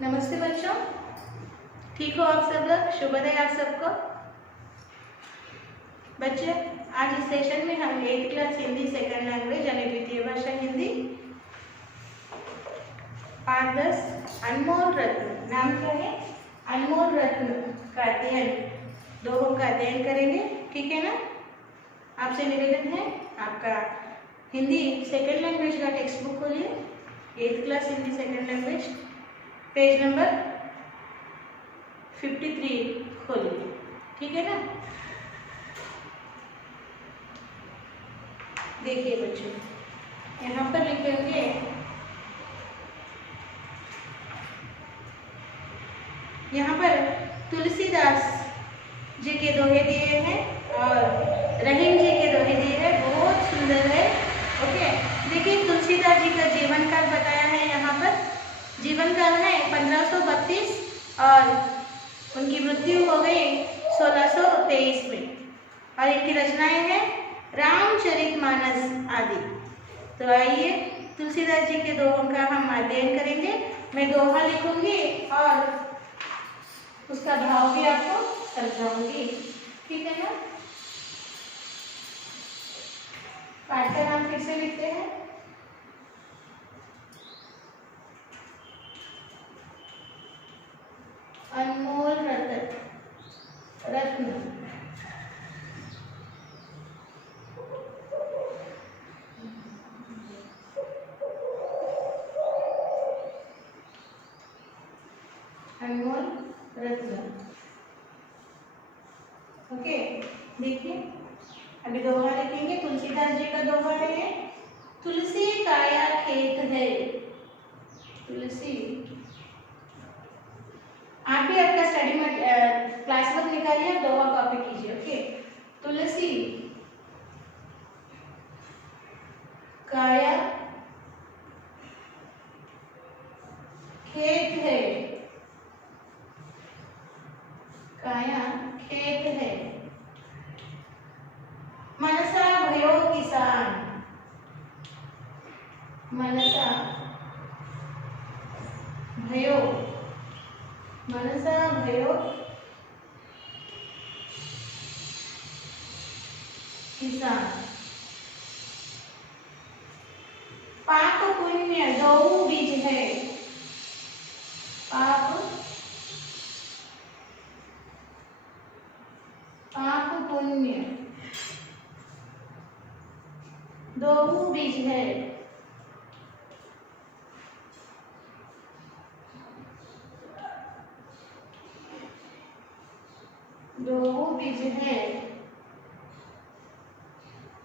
नमस्ते बच्चों, ठीक हो आप सब लोग? शुभोदय आप सबको। बच्चे, आज इस सेशन में हम 8th class Hindi second language यानी द्वितीय भाषा हिंदी पाठ 10 अनमोल रत्न, नाम क्या है? अनमोल रत्न का अध्ययन, दोहों का अध्ययन करेंगे। ठीक है ना? आपसे निवेदन है, आपका हिंदी सेकंड लैंग्वेज का टेक्स्ट बुक खोलिए। 8th class Hindi second language page number 53 खोलिए। ठीक है ना? देखिए बच्चों, यहाँ पर लिखेंगे यहाँ पर तुलसीदास जी के दोहे दिए हैं और रहीम जी के दोहे दिए हैं, बहुत सुंदर है। ओके, देखिए तुलसीदास जी का जीवन काल बताया है। यहाँ पर जीवन काल है 1532 और उनकी मृत्यु हो गई 1623 में। और इनकी रचनाएं हैं रामचरितमानस आदि। तो आइए तुलसीदास जी के दोहों का हम अध्ययन करेंगे। मैं दोहा लिखूंगी और उसका भाव भी आपको समझाऊंगी। ठीक है ना? पाठ का नाम फिर से लिखते हैं। अनमोल रत्न अनमोल रत्न। ओके, देखिए अभी दोहा लिखेंगे। तुलसीदास जी का दोहा है, तुलसी काया खेत है। तुलसी, आप भी आपका स्टडी में क्लास बुक निकालिए, दोहा कॉपी कीजिए। ओके, तुलसी काया खेत है। काया खेत है, मनसा भयो किसान। मनसा भयो, मनसा भयो किसान। पाप पुण्य दो बीज है। पाप पुण्य दो बीज है। दो बीज है,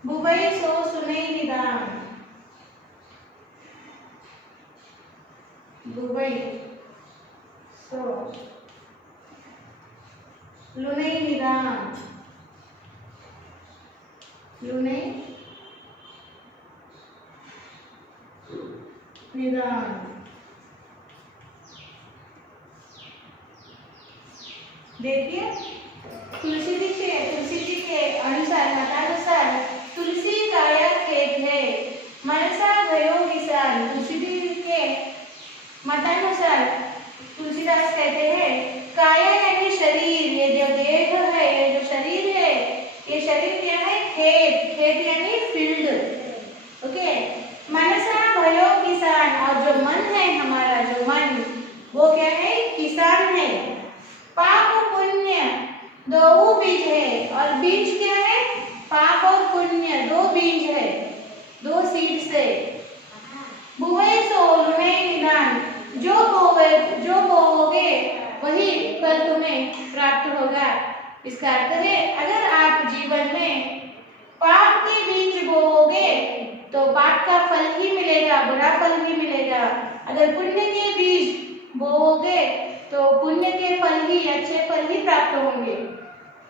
बुवई सो सुने निदान। बुवई सो लुने निदान। लुने निदान। देखिए तुलसी जी के अनुसार, मतानुसार तुलसी काया खेत है, मनसा भयो किसान। तुलसी जी के मतानुसार तुलसीदास कहते हैं काया यानी शरीर, ये जो देह है, ये जो शरीर है, ये शरीर क्या है? खेत। खेत यानी फील्ड। ओके, मनसा भयो किसान, और जो मन है हमारा, जो मन, वो क्या है? किसान है। पाप पुण्य दो बीज है, और बीज क्या है? पाप और पुण्य दो बीज है, दो सीड्स है। बुवई सो लुने निदान, जो बोओगे वही फल तुम्हें प्राप्त होगा। इसका अर्थ है अगर आप जीवन में पाप के बीज बोओगे तो पाप का फल ही मिलेगा, बुरा फल ही मिलेगा। अगर पुण्य के बीज बोओगे तो पुण्य के फल ही, अच्छे फल ही प्राप्त होंगे।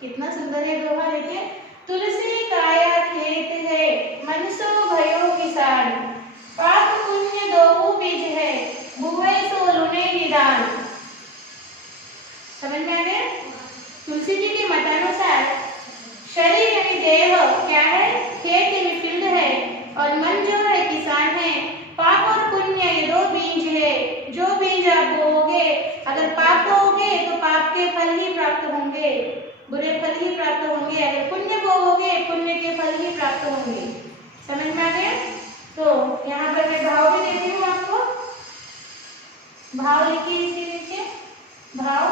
कितना सुंदर है दोहा। देखिए, तुलसी काया खेत है, मनसो भयो किसान। पाप पुण्य दो बीज है, बुवई सो लुने निदान। समझ में आ गया? तुलसी जी के मतानुसार शरीर यानी देह क्या है? खेत यानी फील्ड है, और मन जो है किसान है। पाप और पुण्य ये दो बीज है, जो बीज आप बोओगे के फल ही प्राप्त होंगे, बुरे फल ही प्राप्त होंगे। अगर पुण्य बोओगे पुण्य के फल ही प्राप्त होंगे। समझ में आ गया? तो यहाँ पर मैं भाव भी देती हूँ आपको। भाव लिखिए इसके नीचे। भाव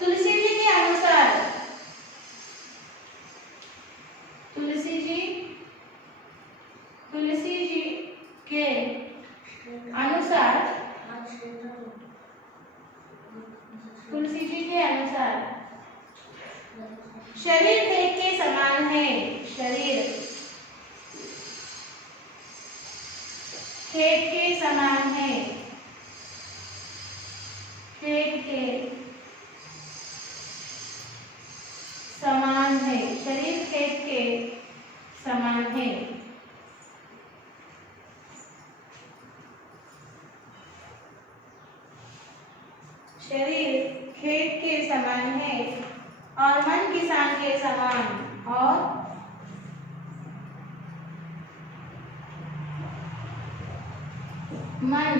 तुलसी जी के अनुसार, तुलसी जी के अनुसार, तुलसी जी के अनुसार शरीर खेत के समान है। शरीर खेत के समान है। खेत के समान है। शरीर खेत के समान है। शरीर खेत के समान है और मन किसान के समान। और मन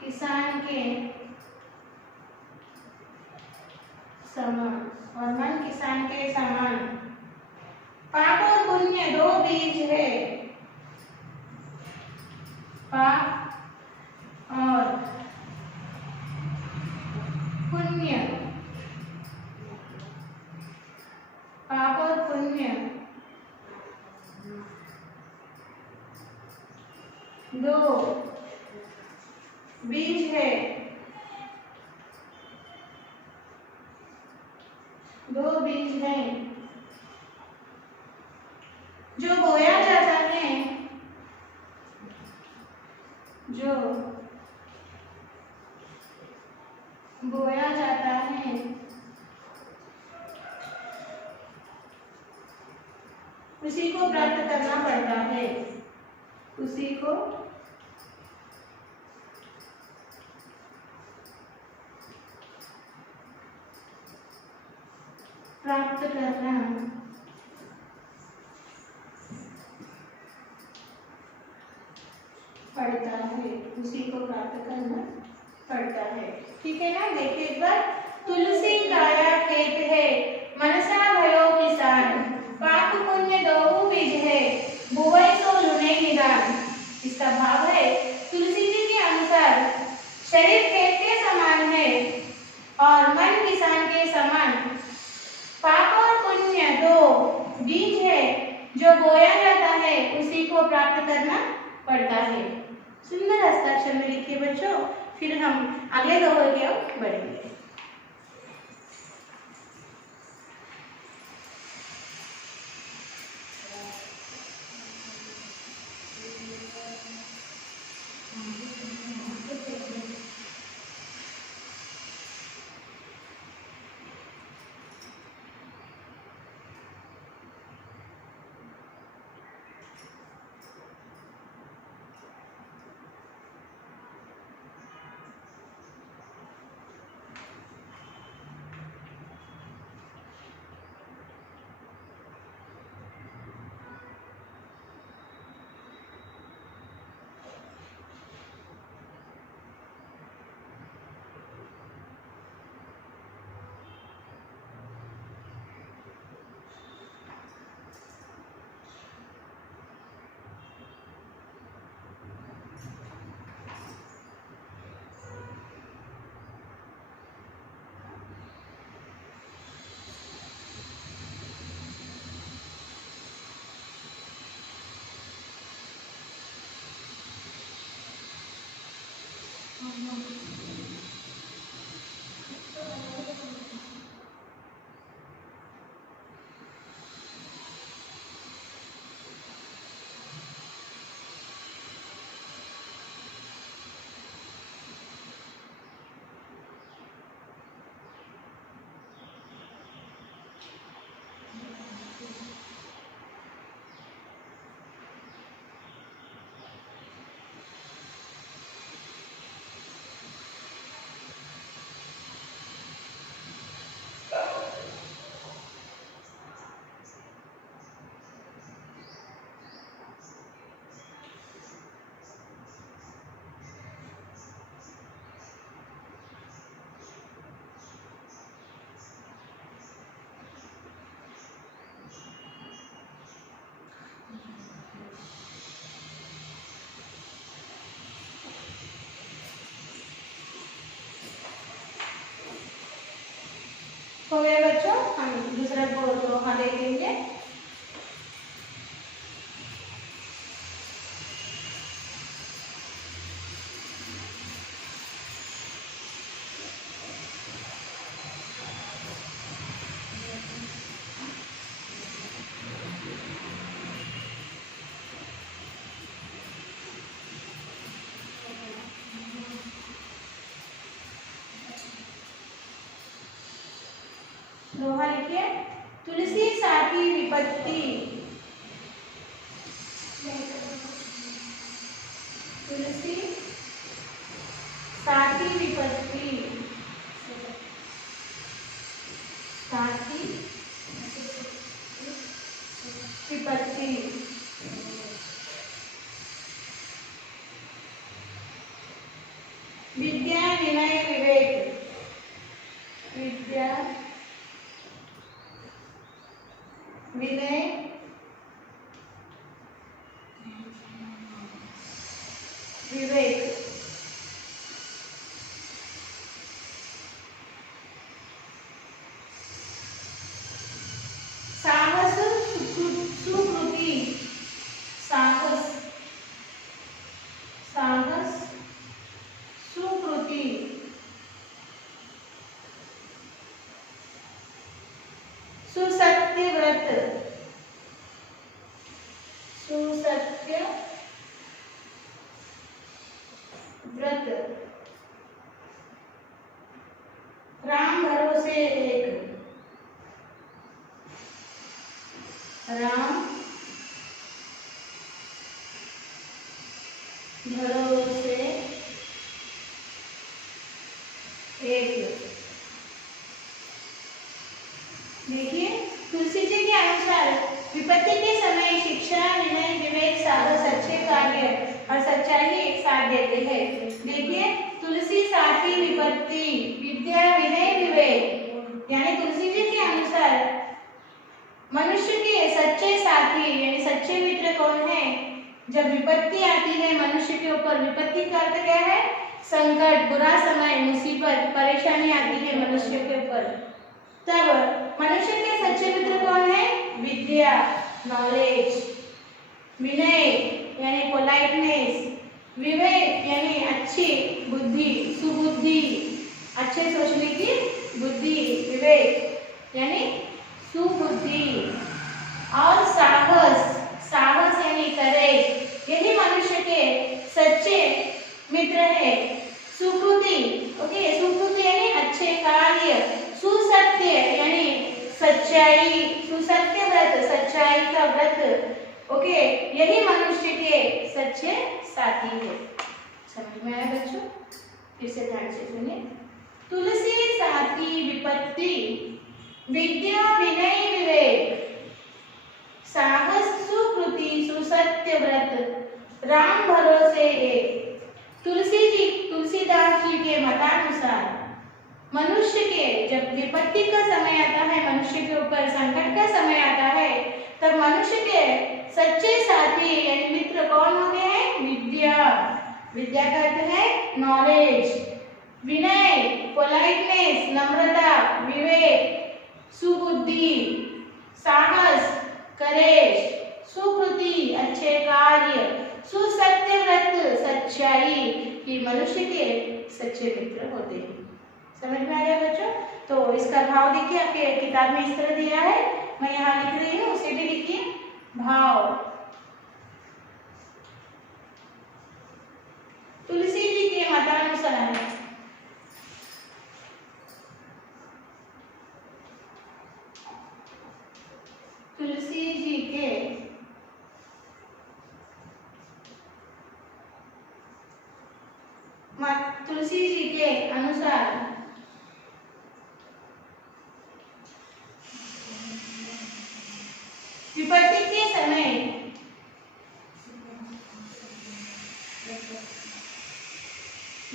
किसान के समान, और मन किसान के समान। पाप और पुण्य दो बीज है। पाप और पुण्य, पाप और पुण्य दो बीज है। दो बीज है जो बोया जाता है, जो बोया जाता है, उसी को प्राप्त करना पड़ता है। उसी को प्राप्त करना पड़ता है। उसी को प्राप्त करना पड़ता है। ठीक है ना? देखिए एक बार। तुलसी काया खेत है, मनसा भयो किसान। पाप पुण्य दोहु बीज है, बुवै सो लुनै निदान। इसका भाव है, तुलसी जी के अनुसार शरीर खेत के समान है और मन किसान के समान। पाप और पुण्य दो बीज है जो बोया जाता है, उसी को प्राप्त करना पड़ता है। सुंदर हस्ताक्षर में लिखिए बच्चों। फिर हम अगले दोहे की ओर बढ़ेंगे। हो गया बच्चों, हम दूसरा दोहा देखेंगे। दोहा लिखिए। तुलसी साथी विपत्ति, तुलसी साथी विपत्ति, साथी विपत्ति, विद्या विनय विवेक, विद्या विनय विवेक, साहस सुकृति, साहस साहस सुकृति, सुसत्य व्रत, सुसत्य व्रत, राम भरोसे एक, राम भरोसे एक। देखिए, तुलसी जी के अनुसार विपत्ति के समय शिक्षा विनय विवेक साहस अच्छे कार्य और सच्चाई एक साथ देते हैं। देखिए, तुलसी साथी विपत्ति, विद्या विनय विवेक, यानी तुलसी जी के अनुसार मनुष्य के सच्चे साथी यानी सच्चे मित्र कौन है? जब विपत्ति आती है मनुष्य के ऊपर, विपत्ति का अर्थ क्या है? संकट, बुरा समय, मुसीबत, परेशानी आती है मनुष्य के ऊपर, तब मनुष्य के सच्चे मित्र कौन है? विद्या नॉलेज, विनय यानी पोलाइटनेस, विवेक यानी अच्छी बुद्धि सुबुद्धि, अच्छे सोचने की बुद्धि, विवेक यानी सुबुद्धि, और साहस, साहस यानी करेज, यही मनुष्य के सच्चे मित्र है। सुकृति, ओके, सुकृति यानी अच्छे कार्य, सुसत्य यानी सच्चाई, सुसत्य व्रत सच्चाई का व्रत, ओके, यही मनुष्य के सच्चे साथी है। समझ में आया बच्चों? फिर से ध्यान से सुनिए। तुलसी साथी विपत्ति, विद्या विनय विवेक, साहस सुकृति सुसत्य व्रत, राम भरोसे एक। तुलसी जी, तुलसीदास जी के मतानुसार मनुष्य के जब विपत्ति का समय आता है, मनुष्य के ऊपर संकट का समय आता है, तब मनुष्य के सच्चे साथी यानी मित्र कौन होते हैं? विद्या, विद्या का अर्थ है नॉलेज, विनय पोलाइटनेस नम्रता, विवेक सुबुद्धि, साहस करेज, सुकृति अच्छे कार्य, सुसत्य व्रत सच्चाई, ये मनुष्य के सच्चे मित्र होते हैं। समझ में आ गया बच्चों? तो इसका भाव देखिए, आपके किताब में इस तरह दिया है, मैं यहाँ लिख रही हूँ, उसे भी लिखिए। भाव, तुलसी जी के मतानुसार तुलसी जी के तुलसी जी के अनुसार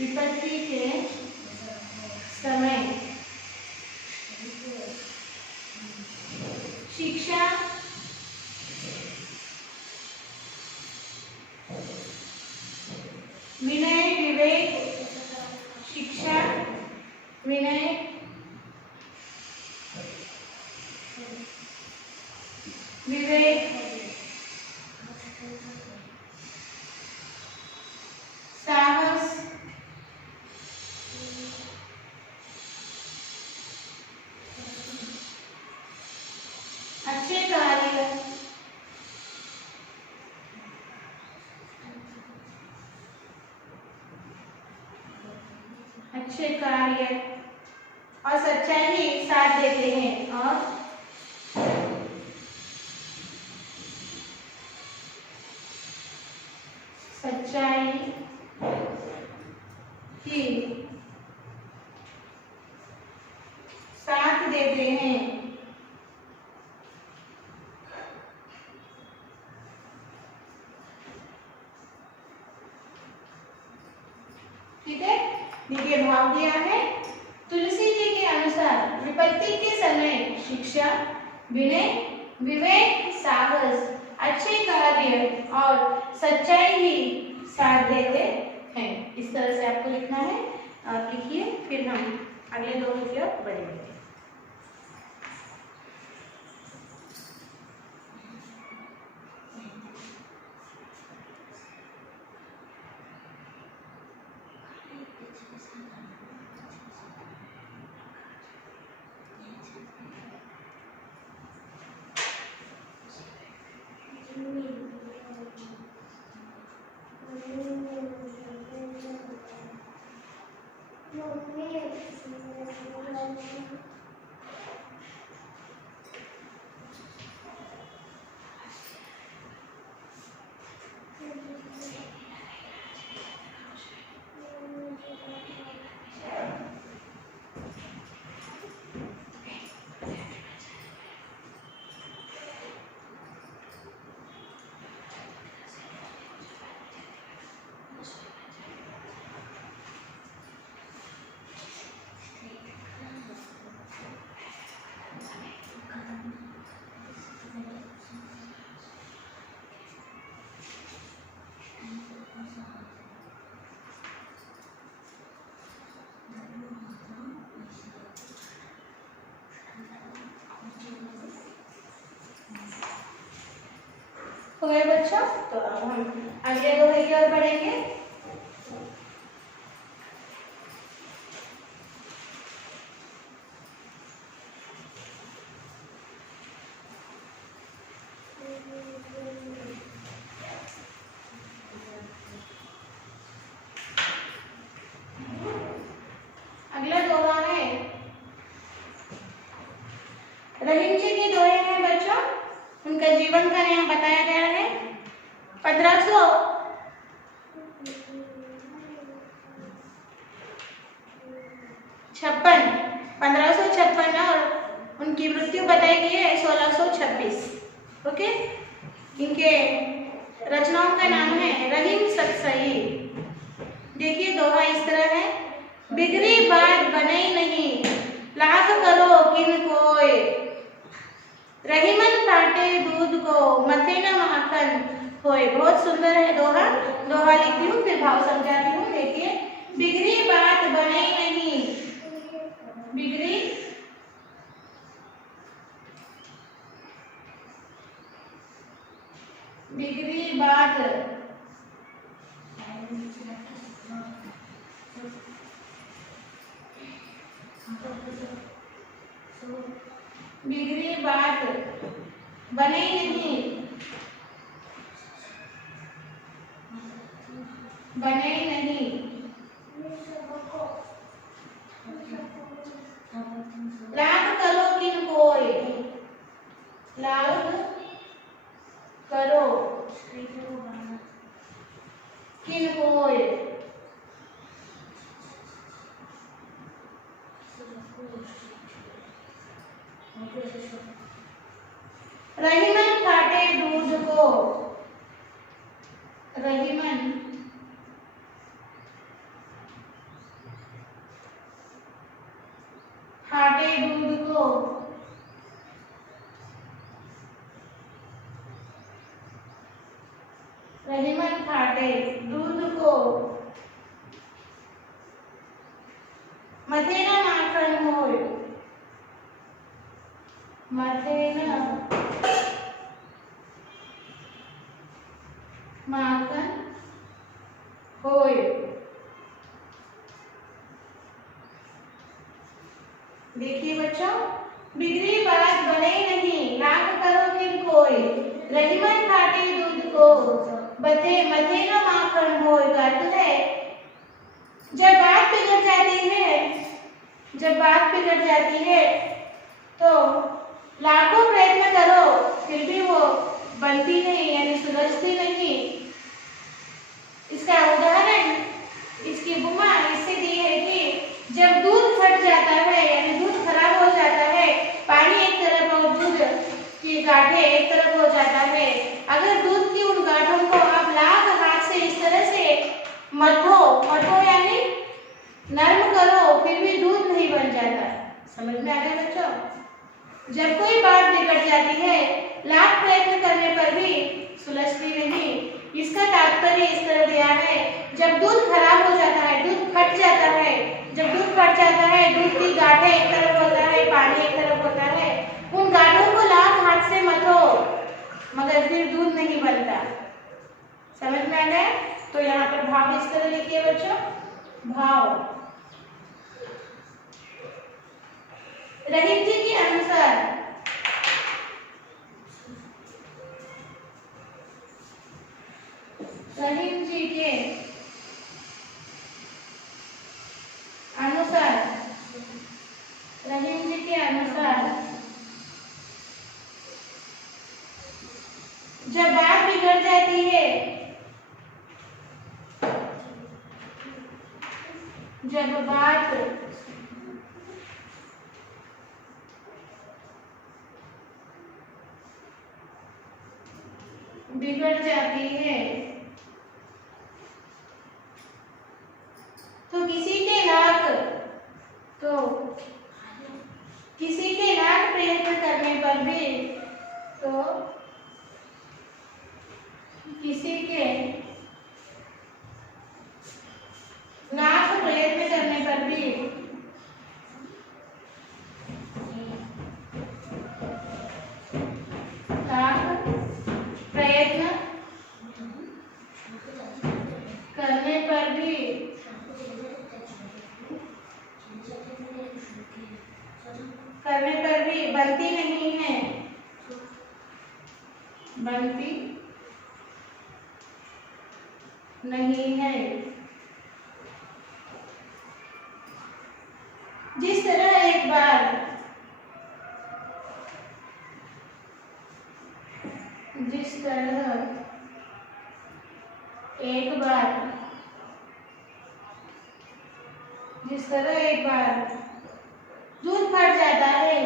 विपत्ति के समय शिक्षा विनय विवेक, शिक्षा विनय विवेक, साहस, अच्छे कार्य, अच्छे कार्य और सच्चाई ही साथ देते हैं। और सच्चाई ही साथ देते हैं। ठीक है, देखिए भाव दिया है। तुलसी जी के अनुसार विपत्ति के समय शिक्षा, विनय, विवेक, साहस, अच्छे कार्य और सच्चाई ही साथ देते हैं। इस तरह से आपको लिखना है। आप लिखिए, फिर हम अगले दोनों की ओर बढ़ेंगे। हो गए बच्चों? तो अब हम अगले दोहे की ओर बढ़ेंगे। अगला दोहा है, रहीम जी के दोहे हैं बच्चों। उनका जीवन का यहाँ बताया गया है। 1556 और उनकी मृत्यु बताई गई है 1626। ओके, इनके रचनाओं का नाम है रहीम सतसई। देखिए दोहा इस तरह है, बिगड़ी बात बने नहीं, लाख करो किन कोय, रहीमन फाटे दूध को, मथे न माखन होए। बहुत सुंदर है दोहा। दोहा लिखती हूँ, फिर भाव समझाती हूँ। देखिए, बिगड़ी बात बने नहीं, बिगड़ी बिगड़ी बात बिगड़ी बात बने नहीं, बने नहीं, लाख करो किन कोय, लाख करो किन कोय, रहीमन फाटे दूध को, रहीमन फाटे दूध को, रहीमन फाटे दूध को, मथे न माखन होय, मथे न बिगड़ी बात बने नहीं, लाख करो फिर कोई, रही मन फाटे दूध को, बथे मथे न माखन होय। का अर्थ है जब बात बिगड़ जाती है, जब बात बिगड़ जाती है तो लाखों प्रयत्न करो फिर भी वो बनती नहीं, यानी सुलझती नहीं। इसका उदाहरण इसकी उपमा इससे दी है कि जब दूध फट जाता है, यानी दूध खराब हो जाता है, पानी एक तरफ और दूध की गांठें एक तरफ हो जाता है। अगर दूध की उन गांठों को आप लाख हाथ से इस तरह से मथो, मथो यानी नरम करो, फिर भी दूध नहीं बन जाता। समझ में आ गया बच्चों? जब कोई बात बिगड़ जाती है, लाख प्रयत्न करने पर भी सुलझती नहीं। इसका तात्पर्य इस तरह दिया है, जब दूध खराब हो जाता है, दूध फट जाता है, जब दूध फट जाता है, दूध की गांठें एक तरफ होता है, पानी एक तरफ होता है, उन गांठों को लाख हाथ से मथो, मगर फिर दूध नहीं बनता। समझ में आ गया? तो यहाँ पर भाव इस तरह लिखिए बच्चों, भाव। रहीम जी के अनुसार रहीम जी के अनुसार रहीम जी के अनुसार जब बात बिगड़ जाती है, जब बात बिगड़ जाती है तो किसी के लाख प्रयत्न करने पर भी, तो किसी के लाख प्रयत्न करने पर भी लाख प्रयत्न करने पर भी बनती नहीं है, बनती नहीं है। जिस तरह एक बार दूध फट जाता है,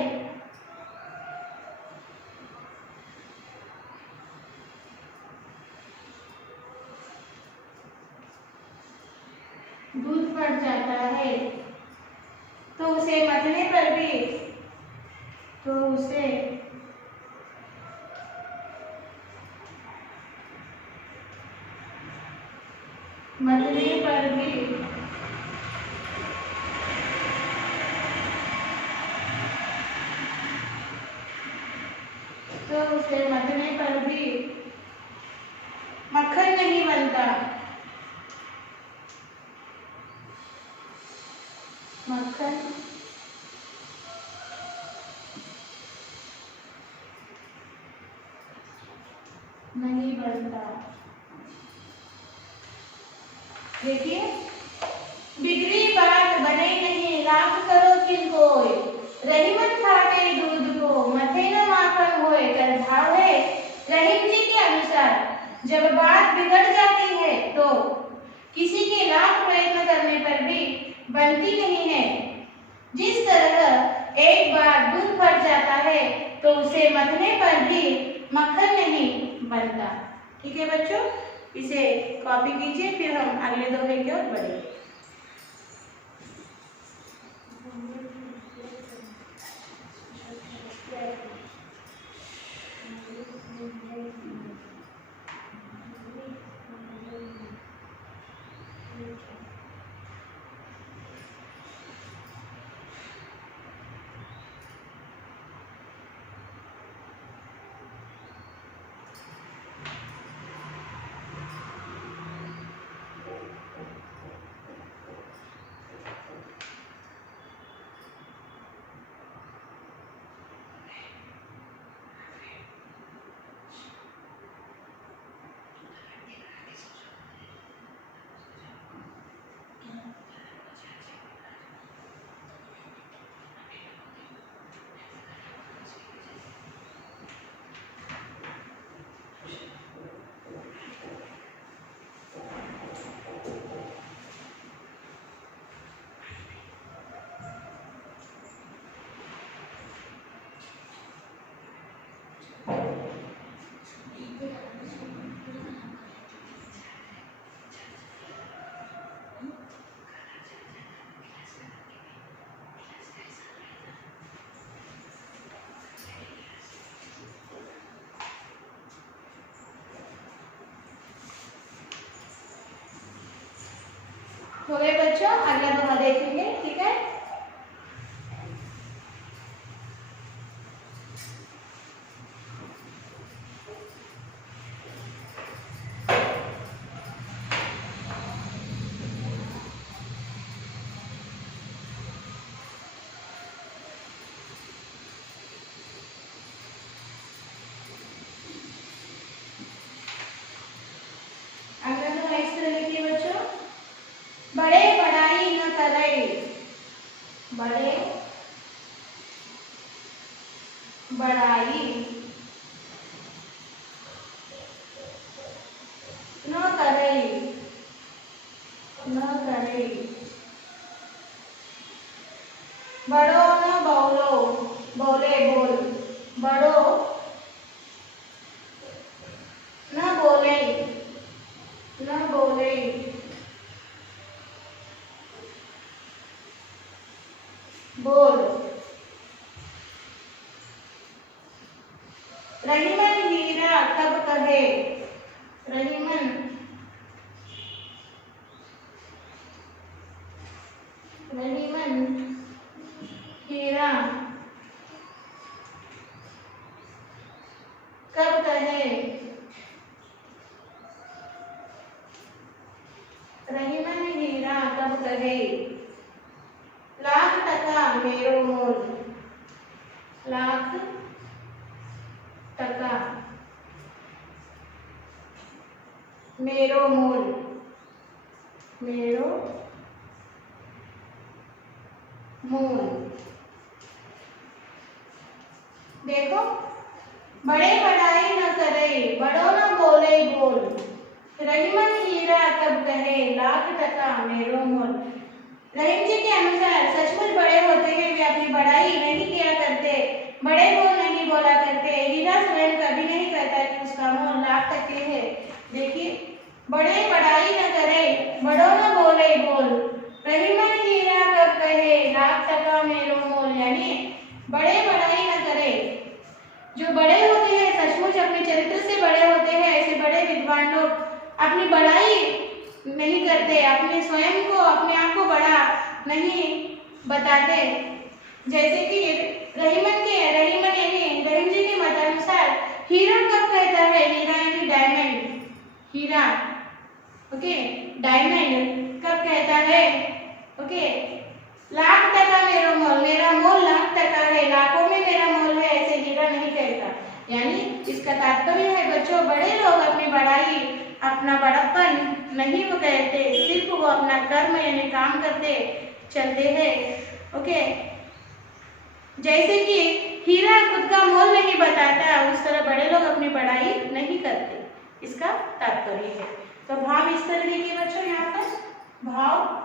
दूध फट जाता है तो उसे मथने पर भी, मथने पर भी मक्खन नहीं बनता, मक्खन नहीं बनता। देखिए, बिगड़ी बात बने नहीं, लाख करो किन कोय, रही मन फाटे दूध को, मथे न माखन होए। कर भाव है रहीम जी के अनुसार जब बात बिगड़ जाती है तो किसी के लाख प्रयत्न करने पर भी बनती नहीं है। जिस तरह एक बार दूध फट जाता है तो उसे मथने पर भी मक्खन नहीं बनता। ठीक है बच्चों, इसे कॉपी कीजिए, फिर हम अगले दोहे की ओर बढ़ेंगे। हो गए बच्चों, अगला दोहा देखेंगे, ठीक है। अगला दोहा इस तरह लिखिए बच्चों, बड़े बड़ाई न करे, बड़े बड़ाई न करे, न करे, बड़ो न बोलो, बोले बोल, बड़ो न बोले, न बोले, बोल, रहीमन हीरा कब कहे, रहीमन रहीमन हीरा कब कहे, रहीमन हीरा कब कहे, लाख टका मेरो मोल, लाख टका मेरो मोल, मेरो मोल। देखो, बड़े बड़ाई न करे, बड़ो न बोले बोल, रहीमन हीरा कब कहे, लाख टका मेरो मोल। रहीम जी के अनुसार सचमुच बड़े होते हैं वे अपनी बड़ाई नहीं किया करते, बड़े बोल नहीं बोला करते, हीरा स्वयं कभी नहीं कहता कि उसका मोल लाख टके है। देखिए, बड़े बड़ाई न करे, बड़ो न बोले बोल, रहीमन हीरा कब कहे, लाख टका मेरो मोल। यानी बड़े बड़ाई न करे, जो बड़े होते हैं सचमुच अपने चरित्र से बड़े होते हैं, ऐसे बड़े विद्वान लोग अपनी बड़ाई नहीं करते, अपने स्वयं को, अपने आप को बड़ा नहीं बताते। जैसे कि रहीमन यानी रहीम जी के मतानुसार हीरा कब कहता है, हीरा यानी डायमंड, हीरा, ओके, डायमंड कब कहता है, ओके, लाख टका मेरो मोल, मेरा मोल लाख टका है, लाखों में मेरा मोल है, ऐसे हीरा नहीं कहता। यानी इसका तात्पर्य है बच्चों, बड़े लोग अपनी बड़ाई, अपना बड़प्पन नहीं वो कहते, सिर्फ वो अपना कर्म यानी काम करते चलते हैं, ओके। जैसे कि हीरा खुद का मोल नहीं बताता, उस तरह बड़े लोग अपनी बड़ाई नहीं करते, इसका तात्पर्य है। तो भाव इस तरह लिखिए बच्चों, यहाँ पर भाव,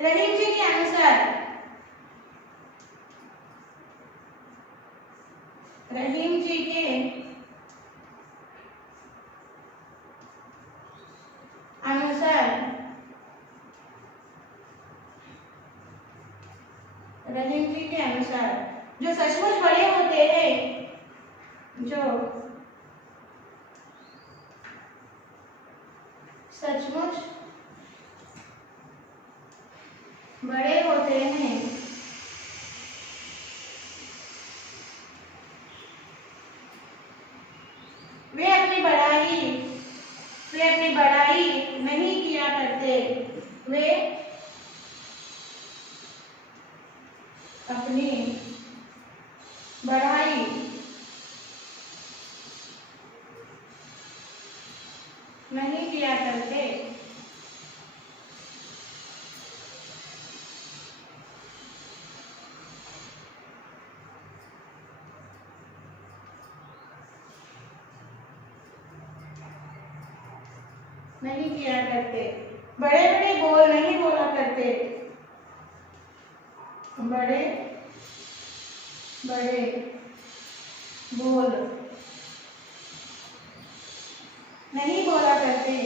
रहीम जी के अनुसार, रहीम जी के अनुसार, रहीम जी के अनुसार जो सचमुच बड़े होते हैं, जो सचमुच बड़े होते हैं, वे अपनी बड़ाई नहीं किया करते, वे अपनी बड़ाई नहीं किया करते, नहीं किया करते, बड़े बड़े बोल नहीं बोला करते, बड़े बड़े बोल नहीं बोला करते।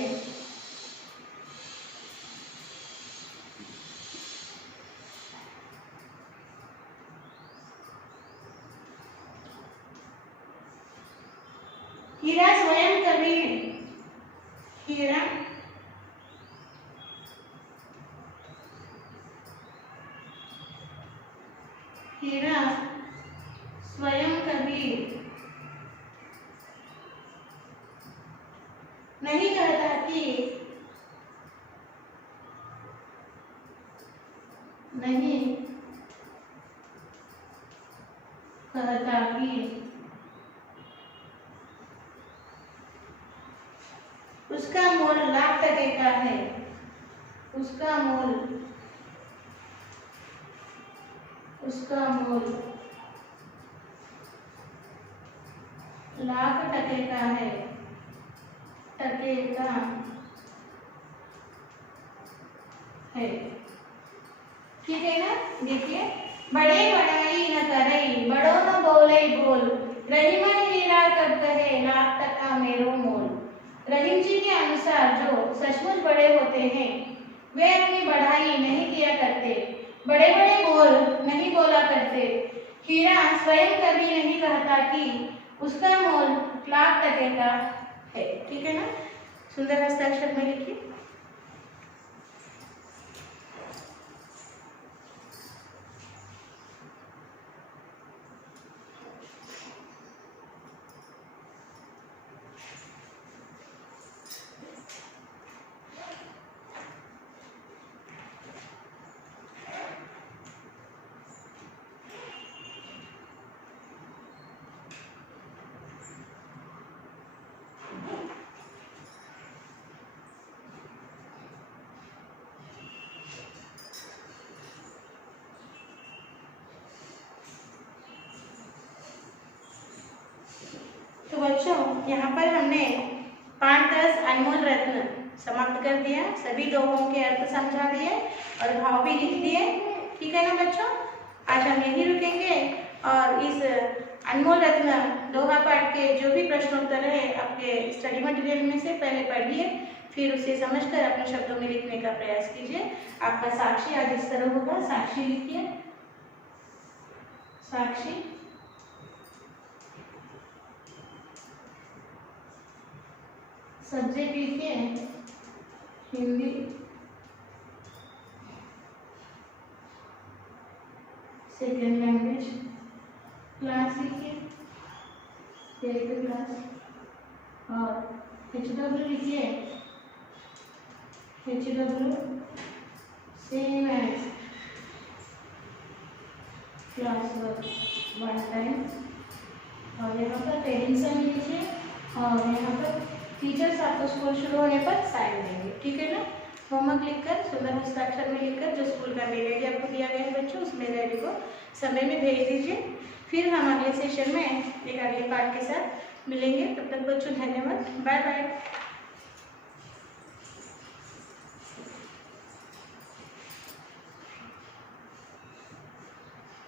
हीरा स्वयं कवि है। हीरा हीरा स्वयं कवि नहीं कहता कि नहीं कहता कि उसका मोल लाख टके का है। उसका मोल लाख टके का है। टके का है, ठीक है ना। देखिए, बड़े बड़ाई न करई, बड़ो न बोले बोल, रहीमन हीरा कब कहे, लाख टका मेरो मोल। रहीम जी के अनुसार जो सचमुच बड़े होते हैं वे अपनी बढ़ाई नहीं किया करते, बड़े बड़े बोल नहीं बोला करते। हीरा स्वयं कभी नहीं कहता कि उसका मोल लाख टके का है, ठीक है ना। सुंदर हस्ताक्षर में लिखिए। तो बच्चों, यहाँ पर हमने 5-10 अनमोल रत्न समाप्त कर दिया, सभी दोहों के अर्थ समझा दिए और भाव भी लिख दिए, ठीक है ना बच्चों। आज हम यहीं रुकेंगे और इस अनमोल रत्न दोहा पाठ के जो भी प्रश्नोत्तर है आपके स्टडी मटेरियल में से पहले पढ़िए, फिर उसे समझकर अपने शब्दों में लिखने का प्रयास कीजिए। आपका साक्षी आज इस तरह होगा। साक्षी लिखिए। साक्षी सब्जेक्ट लिखिए हिंदी, सेकेंड लैंग्वेज, क्लास लिखिए 8th क्लास, और HW लिखिए HW same as class work 1 time, और यहाँ पर पेरेंट्स लिखिए और यहाँ पर टीचर्स आपको स्कूल शुरू होने पर साइन देंगे, ठीक है ना। होमवर्क लिखकर सुंदर हस्ताक्षर में लिखकर जो स्कूल का मेल आईडी आपको दिया गया है बच्चों, उस मेल आईडी को समय में भेज दीजिए। फिर हम अगले सेशन में एक अगले पाठ के साथ मिलेंगे। तब तक बच्चों धन्यवाद, बाय बाय।